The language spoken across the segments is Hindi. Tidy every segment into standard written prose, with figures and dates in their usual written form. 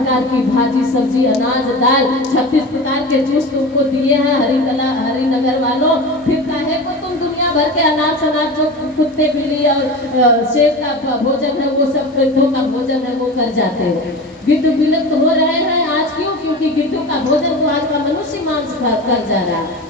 प्रकार की भाजी सब्जी अनाज दाल 36 प्रकार के जूस तुमको दिए हैं हरिनगर वालों, फिर काहे को तुम दुनिया भर के अनाज जो कुत्ते बिल्ली और शेर का भोजन है वो सब गिद्धों का भोजन है वो कर जाते हैं। गिद्ध विलुप्त हो रहे हैं आज, क्यों? क्योंकि गिद्धों का भोजन तो आज का मनुष्य मांस कर जा रहा है।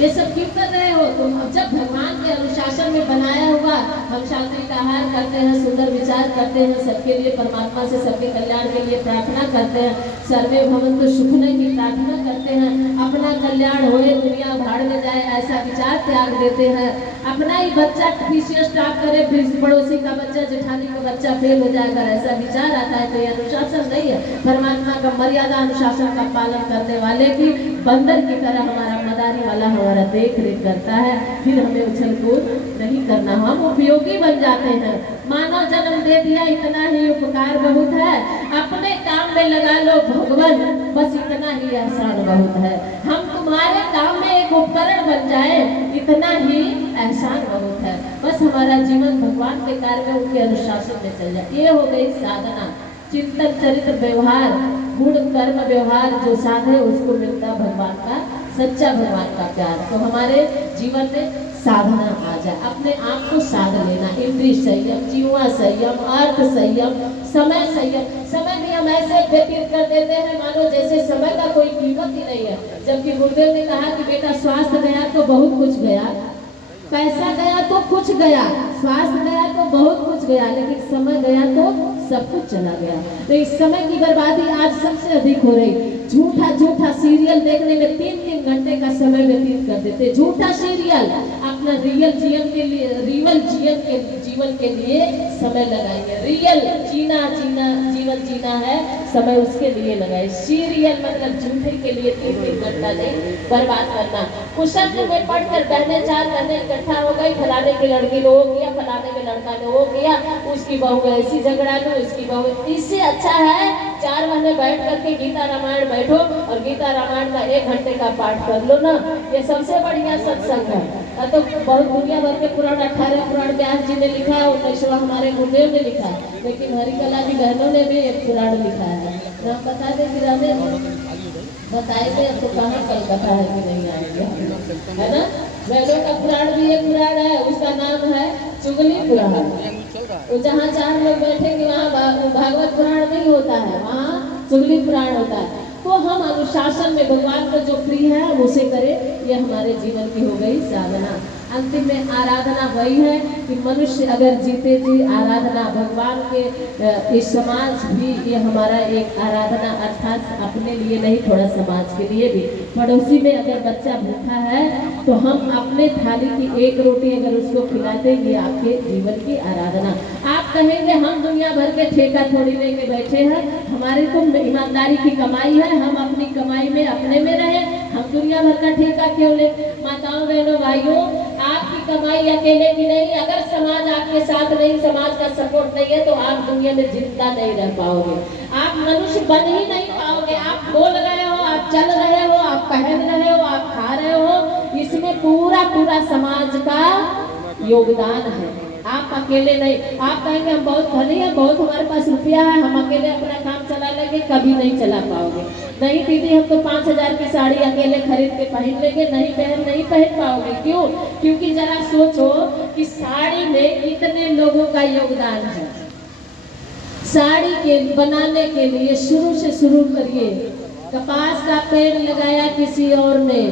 ये सब क्यों कर रहे हो तुम? जब भगवान के अनुशासन में बनाया हुआ हम सात्विक आहार करते हैं, सुंदर विचार करते हैं, सबके लिए परमात्मा से सबके कल्याण के लिए प्रार्थना करते हैं, सर्वे भवन्तु सुखिनः की प्रार्थना करते हैं, अपना कल्याण होए दुनिया भाड़ में जाए ऐसा विचार त्याग देते हैं। अपना ही बच्चा पीसीएस टॉप करे, फिर पड़ोसी का बच्चा जेठानी का बच्चा फेल हो जाएगा, ऐसा विचार आता है तो ये अनुशासन नहीं है। परमात्मा का मर्यादा अनुशासन का पालन करने वाले की बंदर की तरह हमारा मदारी वाला हमारा देख रेख करता है, फिर हमें उछल कूद नहीं करना, हम उपयोगी बन जाते हैं। मानव जन्म दे दिया इतना ही उपकार बहुत है, अपने काम में लगा लो भगवान, बस इतना ही एहसान बहुत है। हम तुम्हारे काम में एक उपकरण बन जाए इतना ही एहसान बहुत है, बस हमारा जीवन भगवान के कार्य में उनके अनुशासन में चल जाए। ये हो गई साधना, चिंतन चरित्र व्यवहार गुण कर्म व्यवहार जो साधे उसको मिलता भगवान का सच्चा भगवान का प्यार। तो हमारे जीवन में साधना आ जाए, अपने आप को साध लेना, इंद्रिय संयम, जीवा संयम, अर्थ संयम, समय संयम। समय भी हम ऐसे व्यतीत कर देते हैं मानो जैसे समय का कोई कीमत ही नहीं है, जबकि गुरुदेव ने कहा कि बेटा स्वास्थ्य गया तो बहुत कुछ गया, पैसा गया तो कुछ गया, स्वास्थ्य गया तो बहुत कुछ गया, लेकिन समय गया तो सब कुछ चला गया। तो इस समय की बर्बादी आज सबसे अधिक हो रही। झूठा सीरियल देखने में 3-3 घंटे का समय व्यतीत कर देते, झूठा सीरियल। अपना रियल जीवन के लिए समय लगाइए। रियल जीवन जीना है, समय उसके लिए लगाए। सीरियल मतलब झूठे के लिए 3-3 घंटा नहीं बर्बाद करना। कुशल में पढ़कर बहने 4 बहने इकट्ठा हो गई, फलाने की लड़की ने वो किया, फलाने के लड़का ने वो किया, उसकी बहू ऐसी झगड़ा लो, इसकी बहू। इससे अच्छा है 4 महीने बैठ करके गीता रामायण बैठो और गीता रामायण का 1 घंटे का पाठ कर लो ना, ये सबसे बढ़िया सत्संग है। तो बहुत दुनिया भर के पुराण 18 पुराण व्यास जी ने लिखा है, 19वां हमारे गुरुदेव ने लिखा है, लेकिन हरिकला जी बहनों ने भी एक पुराण लिखा है। नाम बता दे कि रामे बताएंगे तो कहाँ कलकत्ता है कि नहीं आएंगे, है ना। वैदों का पुराण भी एक पुराण है, उसका नाम है चुगली पुराण। तो जहाँ 4 लोग बैठेंगे वहाँ भागवत पुराण नहीं होता है, वहाँ चुगली पुराण होता है। तो हम अनुशासन में भगवान को जो प्रिय है हम उसे करें, ये हमारे जीवन की हो गई साधना। अंतिम में आराधना वही है कि मनुष्य अगर जीते जी आराधना भगवान के, इस समाज भी ये हमारा एक आराधना, अर्थात अपने लिए नहीं थोड़ा समाज के लिए भी। पड़ोसी में अगर बच्चा भूखा है तो हम अपने थाली की 1 रोटी अगर उसको खिलाते, ये आपके जीवन की आराधना। आप कहेंगे हम दुनिया भर के ठेका थोड़ी लेके बैठे हैं, हमारी तो ईमानदारी की कमाई है, हम अपनी कमाई में अपने में रहे, हम दुनिया भर का ठेका क्यों ले। माताओं बहनों भाइयों, आपकी कमाई अकेले की नहीं, अगर समाज आपके साथ नहीं, समाज का सपोर्ट नहीं है तो आप दुनिया में जिंदा नहीं रह पाओगे, आप मनुष्य बन ही नहीं पाओगे। आप बोल रहे हो, आप चल रहे हो, आप पहन रहे हो, आप खा रहे हो, इसमें पूरा समाज का योगदान है, आप अकेले नहीं। आप कहेंगे हम बहुत धनी हैं, बहुत हमारे पास रुपया है, हम अकेले अपना काम चला लेंगे, कभी नहीं चला पाओगे। नहीं दीदी, हम तो 5000 की साड़ी अकेले खरीद के पहन लेंगे, नहीं पहन पाओगे। क्यों? क्योंकि जरा सोचो कि साड़ी में कितने लोगों का योगदान है। साड़ी के बनाने के लिए शुरू से शुरू करिए, कपास का पेड़ लगाया किसी और ने,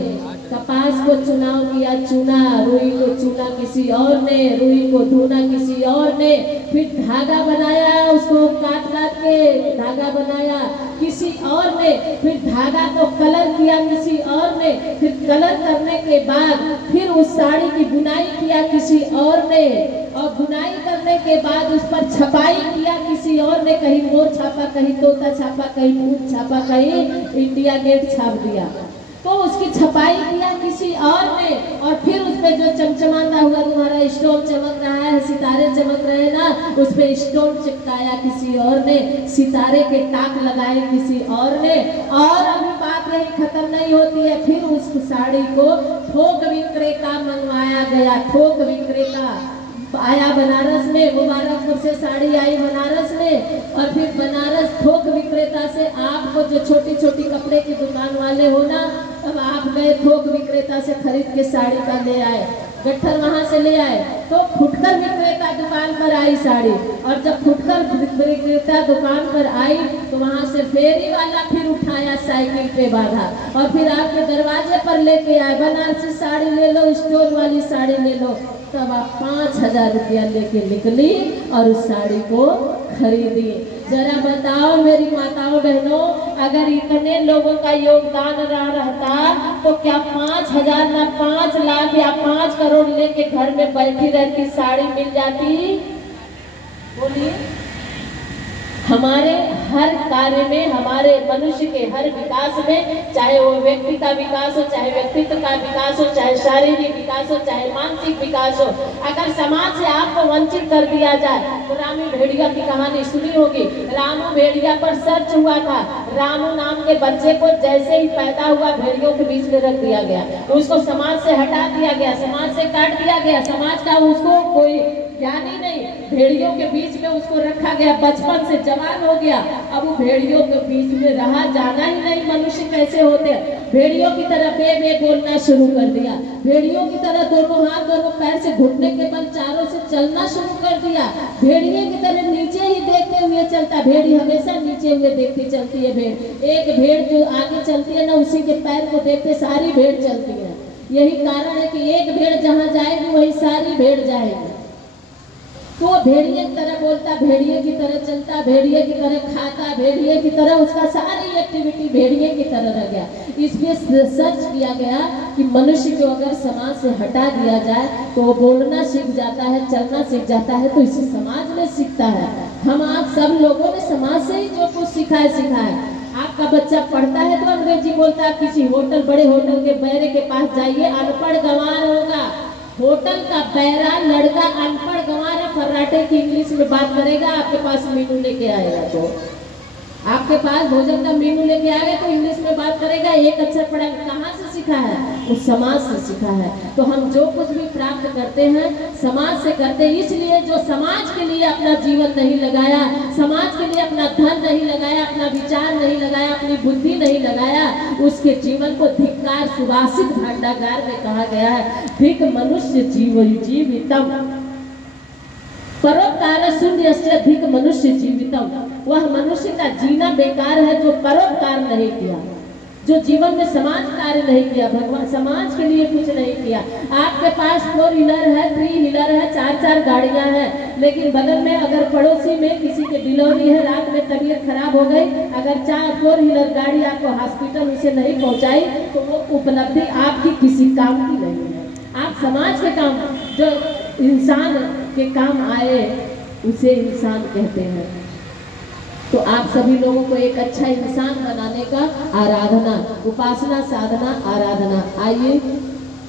कपास को चुनाव किया, चुना, रुई को चुना किसी और ने, रुई को धुना किसी और ने, फिर धागा बनाया, उसको काट के धागा बनाया किसी और ने, फिर धागा को कलर किया किसी और ने, फिर कलर करने के बाद फिर उस साड़ी की बुनाई किया किसी और ने, और बुनाई करने के बाद उस पर छपाई किया किसी और ने, कहीं मोर छापा, कहीं तोता छापा, कहीं फूल छापा, कहीं इंडिया गेट छाप दिया, तो उसकी छपाई किया किसी और ने, और फिर उसमें जो चमचमाता हुआ तुम्हारा स्टोन चमक रहा है, सितारे चमक रहे ना, उस पे स्टोन चिपकाया किसी और ने, सितारे के टाक लगाए किसी और ने। और अभी बात यही खत्म नहीं होती है, फिर उस साड़ी को थोक विक्रेता मंगवाया गया, थोक विक्रेता आया बनारस में, मुबारकपुर से साड़ी आई बनारस में, और फिर बनारस थोक विक्रेता विक्रेता से, आपको जो छोटी छोटी कपड़े की दुकान वाले हो ना, अब आप गए थोक विक्रेता से खरीद के साड़ी का ले आए, गट्ठर वहां से ले आए, तो फुटकर विक्रेता दुकान पर आई साड़ी, और जब फुटकर विक्रेता दुकान पर आई तो वहां से फेरी वाला फिर उठाया, साइकिल पे बांधा और फिर आपके दरवाजे पर लेके आए, बनारसी साड़ी ले लो, स्टोन वाली साड़ी ले लो। तब आप 5,000 रुपया लेके निकली और उस साड़ी को खरीदी। जरा बताओ मेरी माताओं बहनों, अगर इतने लोगों का योगदान ना रहता तो क्या 5,000 ना 5 लाख या 5 करोड़ लेके घर में बैठी रहती साड़ी मिल जाती? बोलिए। हमारे हर कार्य में, हमारे मनुष्य के हर विकास में, चाहे वो व्यक्ति का विकास हो, चाहे व्यक्तित्व का विकास हो, चाहे शारीरिक विकास हो, चाहे मानसिक विकास हो, अगर समाज से आपको वंचित कर दिया जाए तो रामू भेड़िया की कहानी सुनी होगी। रामू भेड़िया पर सर्च हुआ था, रामू नाम के बच्चे को जैसे ही पैदा हुआ भेड़ियों के बीच में रख दिया गया, उसको समाज से हटा दिया गया, समाज से काट दिया गया, समाज का उसको कोई ज्ञान ही नहीं, भेड़ियों के बीच में उसको रखा गया, बचपन से जवान हो गया, अब वो भेड़ियों के बीच में रहा जाना ही नहीं। मनुष्य कैसे होते हैं, भेड़ियों की तरह बे बे बोलना शुरू कर दिया, भेड़ियों की तरह दोनों हाथ दोनों पैर से घुटने के बल चारों से चलना शुरू कर दिया, भेड़िए की तरह नीचे ही देखते हुए चलता, भेड़ी हमेशा नीचे हुए देखती चलती है। भेड़, एक भेड़ जो आगे चलती है ना, उसी के पैर को देखते सारी भेड़ चलती है। यही कारण है कि एक भेड़ जहाँ जाएगी वही सारी भेड़ जाएगी। तो भेड़िए की तरह बोलता, भेड़िए की तरह चलता, भेड़िए की तरह खाता, भेड़िए की तरह उसका सारी एक्टिविटी भेड़िए की तरह रह गया। इसलिए सर्च किया गया कि मनुष्य को अगर समाज से हटा दिया जाए तो वो बोलना सीख जाता है, चलना सीख जाता है, तो इसी समाज में सीखता है। हम आप सब लोगों ने समाज से ही जो कुछ सीखा है। आपका बच्चा पढ़ता है तो अंग्रेजी बोलता है, किसी होटल, बड़े होटल के बैरे के पास जाइए, अनपढ़ गंवार होगा, होटल का बैरा लड़का अनपढ़ गंवार है, फर्राटे की इंग्लिश में बात करेगा, आपके पास मेनू लेके आएगा, तो आपके पास भोजन का मेनू लेके आएगा तो इंग्लिश में बात करेगा, एक अक्षर पढ़ा, कहाँ से सीखा है? उस समाज से सीखा है। तो हम जो कुछ भी प्राप्त करते हैं समाज से करते हैं, इसलिए जो समाज के लिए अपना जीवन नहीं लगाया, समाज के लिए अपना धन नहीं लगाया, अपना विचार नहीं लगाया, अपनी बुद्धि नहीं लगाया, उसके जीवन को धिक्कार। सुभाषित भांडागार में कहा गया है, धिक मनुष्य जीवितम परोपकार शून्यस्य अधिक मनुष्य जीवितम। वह मनुष्य का जीना बेकार है जो परोपकार नहीं किया, जो जीवन में समाज कार्य नहीं किया, भगवान समाज के लिए कुछ नहीं किया। आपके पास 4 व्हीलर है, 3 व्हीलर है, 4 गाड़ियां हैं, लेकिन बगल में अगर पड़ोसी में किसी की डिलीवरी है, रात में तबीयत खराब हो गई, अगर 4 व्हीलर गाड़ी आपको हॉस्पिटल उसे नहीं पहुंचाई तो वो उपलब्धि आपकी किसी काम की नहीं है। आप समाज के काम, जो इंसान के काम आए उसे इंसान कहते हैं। तो आप सभी लोगों को एक अच्छा इंसान बनाने का आराधना, उपासना, साधना, आराधना, आइए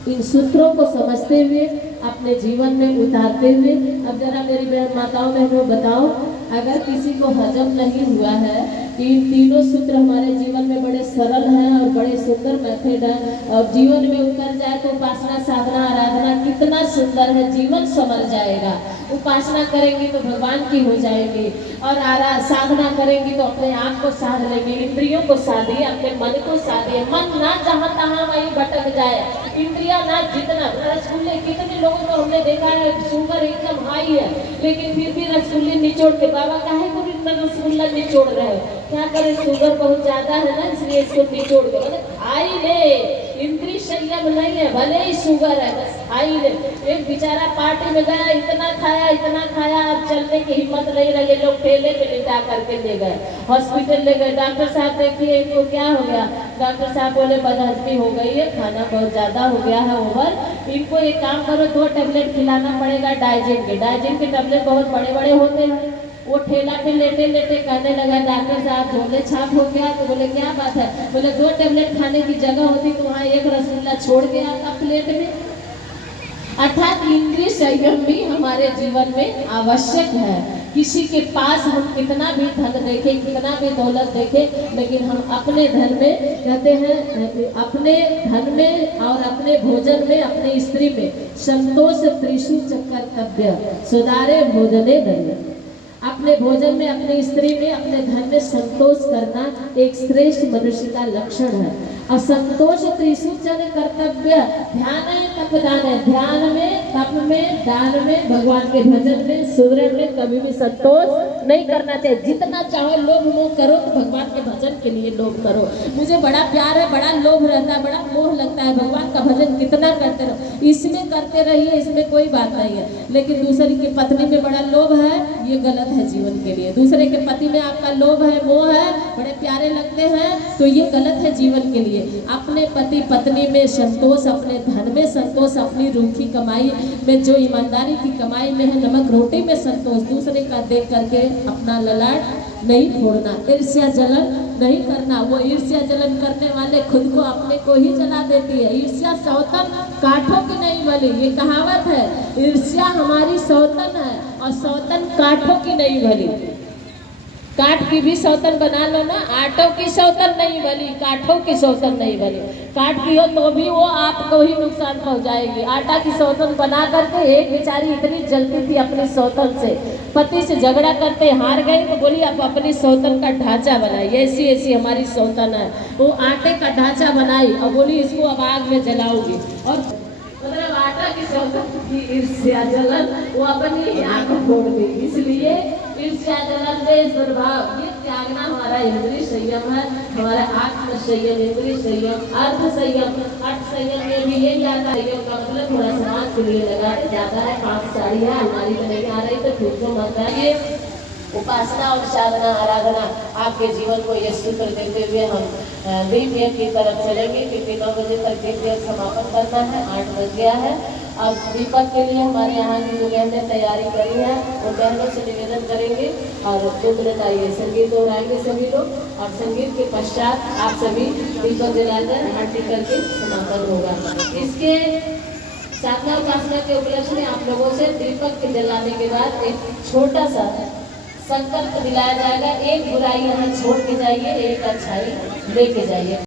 इन सूत्रों को समझते हुए अपने जीवन में उतारते हुए। अब जरा मेरी बहन माताओं बहनों बताओ, अगर किसी को हजम नहीं हुआ है कि इन तीनों सूत्र हमारे जीवन में बड़े सरल हैं और बड़े सुंदर मेथड है, और जीवन में उतर जाए तो उपासना, साधना, आराधना कितना सुंदर है, जीवन संवर जाएगा। उपासना करेंगे तो भगवान की हो जाएगी, और साधना करेंगी तो अपने आप को साध लेंगे, इंद्रियों को साधिए, अपने मन को साधिए। मन ना जहाँ तहाँ वहीं भटक जाए, इंद्रिया ना जितना। रसगुल्ले, कितने लोगों को हमने देखा है शुगर एकदम हाई है, लेकिन फिर भी रसगुल्ले निचोड़ के, बाबा काहे को रसगुल्ला निचोड़ रहे हो? क्या करें, शुगर बहुत ज्यादा है ना, इसलिए इसको निचोड़ के खाई ले। इंद्रिय संयम नहीं है, भले ही शुगर है, बस खाई ले। एक बेचारा पार्टी में गया, इतना खाया, अब चलने की हिम्मत नहीं रही, लोग ठेले पे लिटा करके ले गए, हॉस्पिटल ले गए। डॉक्टर साहब देखिए इनको क्या हो गया? डॉक्टर साहब बोले बदहजमी हो गई है, खाना बहुत ज्यादा हो गया है, ओवर। इनको एक काम करो, 2 टैबलेट खिलाना पड़ेगा डाइजिन के टैबलेट बहुत बड़े बड़े होते हैं। वो ठेला पे लेटे लेटे कहने लगा, डॉक्टर साहब झोले छाप हो गया। तो बोले क्या बात है? बोले 2 टैबलेट खाने की जगह होती तो वहाँ 1 रसगुल्ला छोड़ गया था प्लेट में। अर्थात इंद्रिय संयम भी हमारे जीवन में आवश्यक है। किसी के पास हम कितना भी धन देखें, कितना भी दौलत देखें, लेकिन हम अपने धन में कहते हैं, अपने धन में और अपने भोजन में, अपनी स्त्री में संतोष त्रिषु च कर्तव्य सुधारे भोजने धन्य। अपने भोजन में, अपनी स्त्री में, अपने धन में संतोष करना एक श्रेष्ठ मनुष्य का लक्षण है। असंतोष त्रिषु जन कर्तव्य, ध्यान है तप दान है, ध्यान में, तप में, दान में, भगवान के भजन में, सुमिरन में कभी भी संतोष नहीं करना चाहिए। जितना चाहो लोभ मोह करो, तो भगवान के भजन के लिए लोभ करो। मुझे बड़ा प्यार है, बड़ा लोभ रहता है, बड़ा मोह लगता है, भगवान का भजन कितना करते रहो, इसमें करते रहिए, इसमें कोई बात नहीं है। लेकिन दूसरे की पत्नी में बड़ा लोभ है, ये गलत है जीवन के लिए। दूसरे के पति में आपका लोभ है, मोह है, बड़े प्यारे लगते हैं, तो ये गलत है जीवन के लिए। अपने पति पत्नी में संतोष, अपने धन में संतोष, अपनी रूखी कमाई में, जो ईमानदारी की कमाई में है, नमक रोटी में संतोष। दूसरे का देख करके अपना ललाट नहीं फोड़ना, ईर्ष्या जलन नहीं करना। वो ईर्ष्या जलन करने वाले खुद को अपने को ही जला देती है। ईर्ष्या सौतन काठों की नहीं बली, ये कहावत है। ईर्ष्या हमारी सौतन है और सौतन काठों की नहीं बली। काठ की भी सौतन बना लो ना, आटों की सौतन नहीं बनी, काठों की सौतन नहीं बनी। काठ की हो तो भी वो आपको ही नुकसान पहुंचाएगी। आटा की सौतन बना करके एक बेचारी इतनी जलती थी अपनी सौतन से, पति से झगड़ा करते हार गई, तो बोली आप अपनी सौतन का ढांचा बनाई, ऐसी ऐसी हमारी सौतन है। वो आटे का ढांचा बनाई और बोली इसको अब आग में जलाऊंगी। और मतलब आटा की सौतन की ईर्ष्या जलन वो अपनी आंख फोड़ दी। इसलिए ईर्ष्या जलन देश दुर्भाव ये त्यागना हमारा इंद्रिय संयम है, हमारा आत्म संयम, इंद्रिय संयम, अर्थ संयम। अर्थ संयम में भी यही आता है, संयम का मतलब थोड़ा समाज के लिए लगा जाता है। 5 साड़ी है हमारी में नहीं आ रही तो खुद को मत आइए। उपासना और साधना आराधना आपके जीवन को यह सूत्र देते हुए हम दिव्य की तरफ चलेंगे, क्योंकि 9 बजे तक दिव्य समापन करना है, 8 बज गया है। अब दीपक के लिए हमारे यहाँ की जो बहन ने तैयारी करी है वो बहनों से निवेदन करेंगे और 2 मिनट आइए संगीत दोहराएंगे सभी लोग, और संगीत के पश्चात आप सभी दीपक जलाकर आरती करके समापन होगा। इसके साधना उपासना के उपलक्ष्य में आप लोगों से दीपक के जलाने के बाद एक छोटा सा संकल्प दिलाया जाएगा। एक बुराई यहाँ छोड़ के जाइए, एक अच्छाई लेके जाइए।